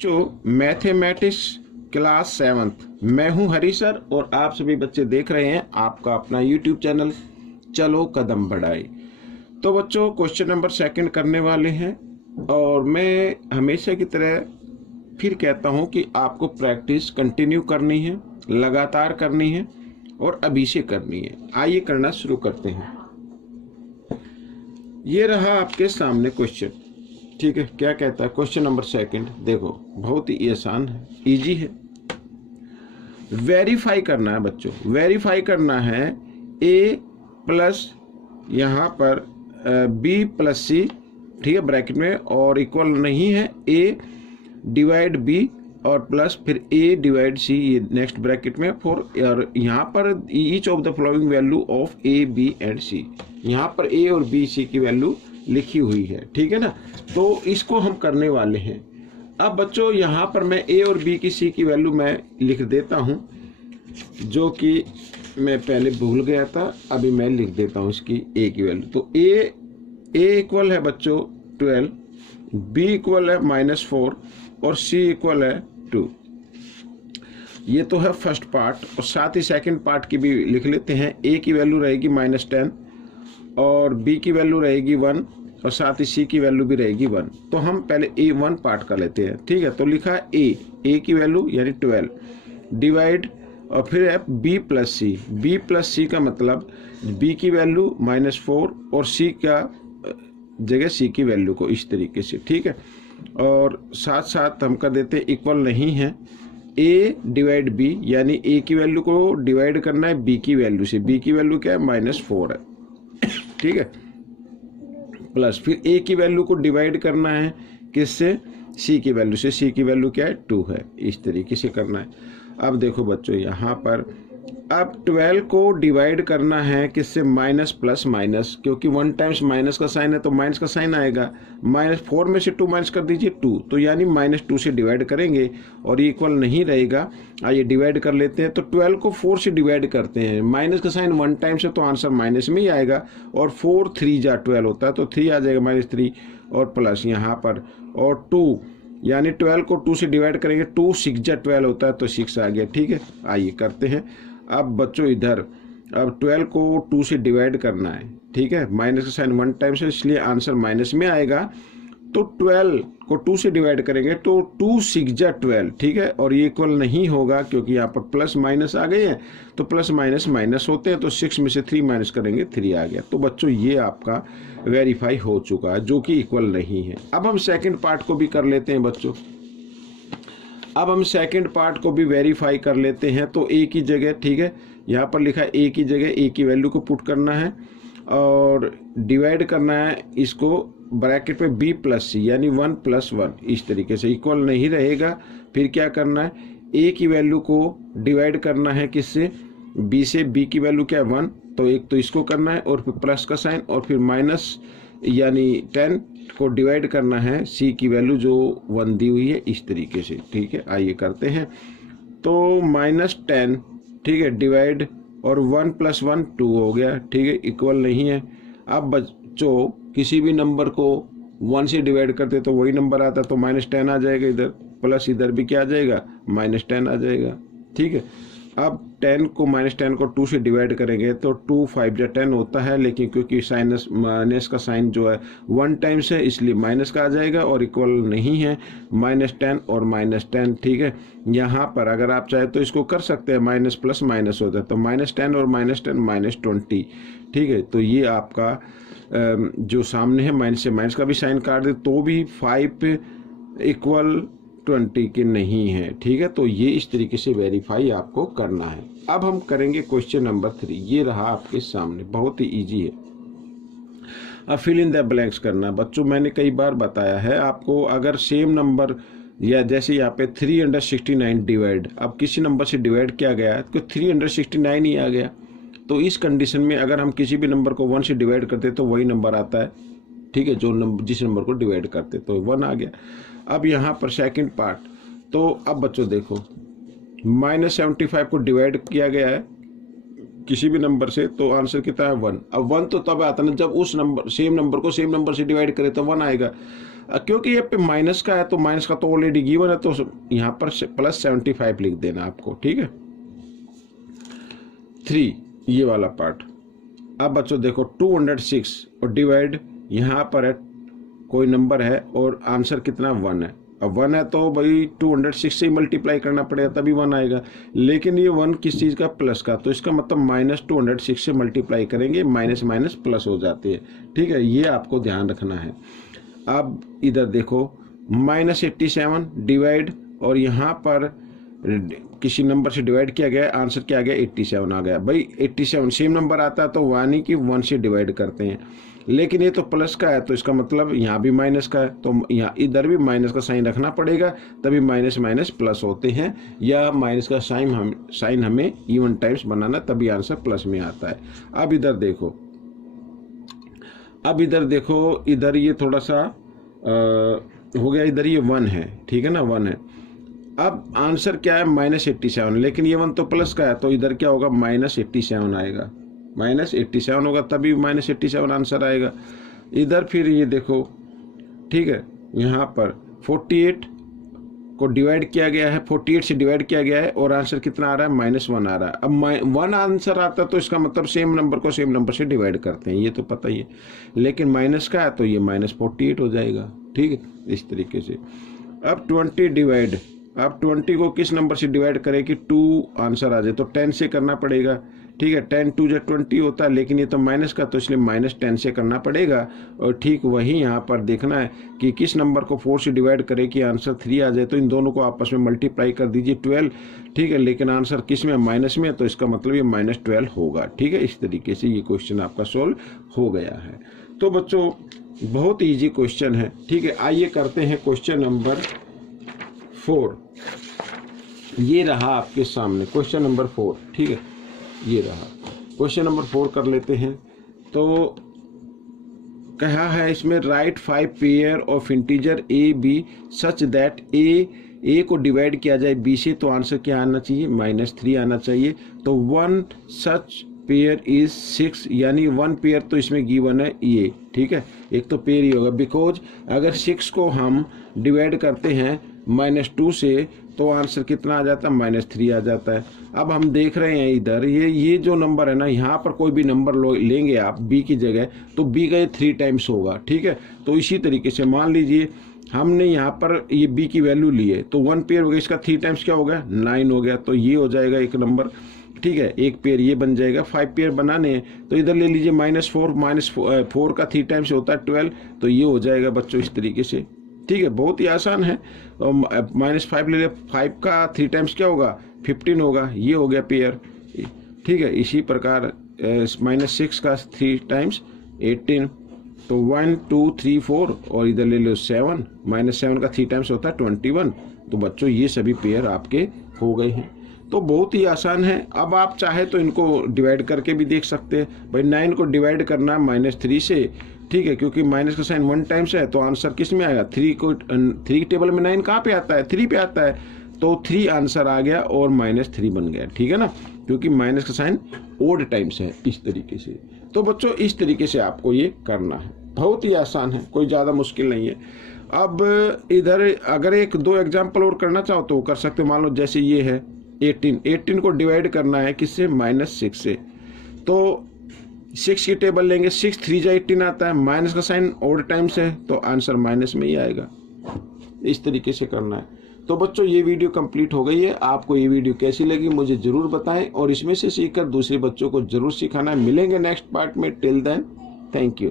जो mathematics class 7th, मैं हूं हरी सर और आप सभी बच्चे देख रहे हैं आपका अपना यूट्यूब चैनल चलो कदम बढ़ाए। तो बच्चों क्वेश्चन नंबर 2 करने वाले हैं और मैं हमेशा की तरह फिर कहता हूं कि आपको प्रैक्टिस कंटिन्यू करनी है, लगातार करनी है और अभी से करनी है। आइए करना शुरू करते हैं। ये रहा आपके सामने क्वेश्चन, ठीक है। क्या कहता है क्वेश्चन नंबर 2? देखो बहुत ही आसान है, इजी है। वेरीफाई करना है बच्चों, वेरीफाई करना है a प्लस यहाँ पर b प्लस सी, ठीक है, ब्रैकेट में, और इक्वल नहीं है a डिवाइड b और प्लस फिर a डिवाइड c, ये नेक्स्ट ब्रैकेट में, फॉर और यहाँ पर each of the following value of a b and c, यहाँ पर a और b c की वैल्यू लिखी हुई है, ठीक है ना। तो इसको हम करने वाले हैं। अब बच्चों यहाँ पर मैं a और b की c की वैल्यू मैं लिख देता हूँ, जो कि मैं पहले भूल गया था, अभी मैं लिख देता हूँ इसकी a की वैल्यू। तो a इक्वल है बच्चों 12, b इक्वल है -4 और c इक्वल है 2। ये तो है फर्स्ट पार्ट, और साथ ही सेकंड पार्ट की भी लिख लेते हैं। a की वैल्यू रहेगी -10 और b की वैल्यू रहेगी 1 और साथ ही c की वैल्यू भी रहेगी 1। तो हम पहले a1 पार्ट कर लेते हैं, ठीक है। तो लिखा है a की वैल्यू यानी 12 डिवाइड और फिर है b प्लस c का मतलब b की वैल्यू -4 और c का जगह c की वैल्यू को इस तरीके से, ठीक है। और साथ साथ हम कर देते हैं इक्वल नहीं है a डिवाइड b, यानी a की वैल्यू को डिवाइड करना है b की वैल्यू से। b की वैल्यू क्या है -4 है, ठीक है। प्लस फिर a की वैल्यू को डिवाइड करना है किससे? c की वैल्यू से। c की वैल्यू क्या है? 2 है। इस तरीके से करना है। अब देखो बच्चों यहाँ पर अब 12 को डिवाइड करना है किससे? माइनस प्लस माइनस, क्योंकि 1 टाइम्स माइनस का साइन है तो माइनस का साइन आएगा। -4 में से 2 माइनस कर दीजिए 2, तो यानी -2 से डिवाइड करेंगे और ये इक्वल नहीं रहेगा। आइए डिवाइड कर लेते हैं। तो 12 को 4 से डिवाइड करते हैं, माइनस का साइन 1 टाइम्स है तो आंसर माइनस में ही आएगा, और 4 3 जा 12 होता है तो 3 आ जाएगा, -3 और प्लस यहाँ पर और 2, यानी 12 को 2 से डिवाइड करेंगे, 2 6 जा 12 होता है तो 6 आ गया, ठीक है। आइए करते हैं। अब बच्चों इधर अब 12 को 2 से डिवाइड करना है, ठीक है। माइनस का साइन 1 टाइम से, इसलिए आंसर माइनस में आएगा। तो 12 को 2 से डिवाइड करेंगे तो 2 6 जा 12, ठीक है। और ये इक्वल नहीं होगा क्योंकि यहाँ पर प्लस माइनस आ गए हैं, तो प्लस माइनस माइनस होते हैं, तो 6 में से 3 माइनस करेंगे 3 आ गया। तो बच्चों ये आपका वेरीफाई हो चुका है, जो कि इक्वल नहीं है। अब हम सेकंड पार्ट को भी कर लेते हैं बच्चों। अब हम सेकंड पार्ट को भी वेरीफाई कर लेते हैं। तो a की जगह, ठीक है, यहाँ पर लिखा है a की जगह a की वैल्यू को पुट करना है और डिवाइड करना है इसको ब्रैकेट में b प्लस c, यानी 1 + 1, इस तरीके से। इक्वल नहीं रहेगा, फिर क्या करना है? a की वैल्यू को डिवाइड करना है किससे? b से। b की वैल्यू क्या है? 1, तो एक तो इसको करना है और फिर प्लस का साइन और फिर माइनस, यानी 10 को डिवाइड करना है c की वैल्यू जो 1 दी हुई है, इस तरीके से, ठीक है। आइए करते हैं। तो -10, ठीक है, डिवाइड और 1 + 1 2 हो गया, ठीक है, इक्वल नहीं है। अब बच्चों किसी भी नंबर को 1 से डिवाइड करते तो वही नंबर आता, तो -10 आ जाएगा इधर, प्लस इधर भी क्या आ जाएगा? -10 आ जाएगा, ठीक है। अब 10 को -10 को 2 से डिवाइड करेंगे तो 2 5 जा 10 होता है, लेकिन क्योंकि माइनस का साइन जो है 1 टाइम्स है, इसलिए माइनस का आ जाएगा और इक्वल नहीं है। -10 और -10, ठीक है। यहाँ पर अगर आप चाहे तो इसको कर सकते हैं, माइनस प्लस माइनस होता है, तो -10 और -10 -20, ठीक है। तो ये आपका जो सामने है माइनस से माइनस का भी साइन काट दे तो भी 5 = 20 के नहीं है, ठीक है। तो ये इस तरीके से वेरीफाई आपको करना है। अब हम करेंगे क्वेश्चन नंबर 3। ये रहा आपके सामने, बहुत ही इजी है। अब फिल इन द ब्लैंक्स करना। बच्चों मैंने कई बार बताया है आपको, अगर सेम नंबर या जैसे यहाँ पे 369 डिवाइड, अब किसी नंबर से डिवाइड किया गया तो 369 ही आ गया, तो इस कंडीशन में अगर हम किसी भी नंबर को 1 से डिवाइड करते तो वही नंबर आता है, ठीक है, जो नंबर जिस नंबर को डिवाइड करते, तो 1 आ गया। अब यहाँ पर सेकंड पार्ट, तो अब बच्चों देखो -75 को डिवाइड किया गया है किसी भी नंबर से, तो आंसर कितना है? 1। अब 1 तो तब आता है ना जब उस नंबर सेम नंबर को सेम नंबर से डिवाइड करें तो 1 आएगा। क्योंकि ये पे माइनस का है तो माइनस का तो ऑलरेडी गिवन है, तो यहाँ पर प्लस 75 लिख देना आपको, ठीक है। 3 ये वाला पार्ट। अब बच्चों देखो 206 और डिवाइड, यहाँ पर है कोई नंबर है और आंसर कितना 1 है। अब 1 है तो भाई 206 से मल्टीप्लाई करना पड़ेगा तभी 1 आएगा, लेकिन ये 1 किस चीज़ का, प्लस का, तो इसका मतलब माइनस 206 से मल्टीप्लाई करेंगे, माइनस माइनस प्लस हो जाती है, ठीक है, ये आपको ध्यान रखना है। अब इधर देखो -87 डिवाइड, और यहाँ पर किसी नंबर से डिवाइड किया गया, आंसर क्या आ गया 87 आ गया। भाई 87 सेम नंबर आता है तो यानी कि 1 से डिवाइड करते हैं, लेकिन ये तो प्लस का है तो इसका मतलब यहाँ भी माइनस का है, तो यहाँ इधर भी माइनस का साइन रखना पड़ेगा, तभी माइनस माइनस प्लस होते हैं, या माइनस का साइन हमें इवन टाइम्स बनाना, तभी आंसर प्लस में आता है। अब इधर देखो, इधर ये थोड़ा सा हो गया, इधर ये 1 है, ठीक है ना, 1 है। अब आंसर क्या है -87, लेकिन ये 1 तो प्लस का है तो इधर क्या होगा -87 आएगा, -87 होगा तभी -87 आंसर आएगा। इधर फिर ये देखो, ठीक है, यहाँ पर 48 को डिवाइड किया गया है, 48 से डिवाइड किया गया है और आंसर कितना आ रहा है -1 आ रहा है। अब 1 आंसर आता है तो इसका मतलब सेम नंबर को सेम नंबर से डिवाइड करते हैं, ये तो पता ही है, लेकिन माइनस का है तो ये -48 हो जाएगा, ठीक है, इस तरीके से। अब 20 डिवाइड, अब 20 को किस नंबर से डिवाइड करें कि 2 आंसर आ जाए, तो 10 से करना पड़ेगा, ठीक है, 10 2 जा 20 होता है, लेकिन ये तो माइनस का, तो इसलिए -10 से करना पड़ेगा। और ठीक वही यहाँ पर देखना है कि किस नंबर को 4 से डिवाइड करें कि आंसर 3 आ जाए, तो इन दोनों को आपस में मल्टीप्लाई कर दीजिए 12, ठीक है, लेकिन आंसर किस में, माइनस में, तो इसका मतलब ये -12 होगा, ठीक है। इस तरीके से ये क्वेश्चन आपका सोल्व हो गया है। तो बच्चों बहुत ईजी क्वेश्चन है, ठीक है। आइए करते हैं क्वेश्चन नंबर 4। ये रहा आपके सामने क्वेश्चन नंबर 4, ठीक है, ये रहा क्वेश्चन नंबर 4 कर लेते हैं। तो कहा है इसमें right 5 pair of integer A B such that A को डिवाइड किया जाए बी से, तो आंसर क्या आना चाहिए, -3 आना चाहिए। तो 1 सच पेयर इज 6, यानी 1 पेयर तो इसमें गिवन है ये, ठीक है, एक तो पेयर ही होगा, बिकॉज अगर 6 को हम डिवाइड करते हैं -2 से तो आंसर कितना आ जाता है, -3 आ जाता है। अब हम देख रहे हैं इधर ये जो नंबर है ना, यहाँ पर कोई भी नंबर लेंगे आप बी की जगह, तो बी का ये 3 टाइम्स होगा, ठीक है। तो इसी तरीके से मान लीजिए हमने यहाँ पर ये बी की वैल्यू ली है, तो 1 पेयर हो गया, इसका 3 टाइम्स क्या हो गया, 9 हो गया, तो ये हो जाएगा एक नंबर, ठीक है, एक पेयर ये बन जाएगा। 5 पेयर बनाने हैं तो इधर ले लीजिए -4 का 3 टाइम्स होता है 12, तो ये हो जाएगा बच्चों इस तरीके से, ठीक है, बहुत ही आसान है। -5 ले ले, 5 का 3 टाइम्स क्या होगा, 15 होगा, ये हो गया पेयर, ठीक है। इसी प्रकार -6 का 3 टाइम्स 18, तो 1 2 3 4, और इधर ले लो 7, -7 का 3 टाइम्स होता है 21, तो बच्चों ये सभी पेयर आपके हो गए हैं। तो बहुत ही आसान है। अब आप चाहे तो इनको डिवाइड करके भी देख सकते हैं। भाई 9 को डिवाइड करना है -3 से, ठीक है, क्योंकि माइनस का साइन 1 टाइम्स है, तो आंसर किस में आएगा, 3 टेबल में 9 कहाँ पे आता है, 3 पे आता है, तो 3 आंसर आ गया और -3 बन गया, ठीक है ना, क्योंकि माइनस का साइन ओड टाइम्स है, इस तरीके से। तो बच्चों इस तरीके से आपको ये करना है, बहुत ही आसान है, कोई ज़्यादा मुश्किल नहीं है। अब इधर अगर 1-2 एग्जाम्पल और करना चाहो तो कर सकते हो। मान लो जैसे ये है 18 को डिवाइड करना है किससे, -6 से, तो 6 की टेबल लेंगे, 6 3 जा 18 आता है, माइनस का साइन ओड टाइम्स है, तो आंसर माइनस में ही आएगा। इस तरीके से करना है। तो बच्चों ये वीडियो कंप्लीट हो गई है। आपको ये वीडियो कैसी लगी मुझे जरूर बताएं, और इसमें से सीखकर दूसरे बच्चों को जरूर सिखाना है। मिलेंगे नेक्स्ट पार्ट में, टिल देन थैंक यू।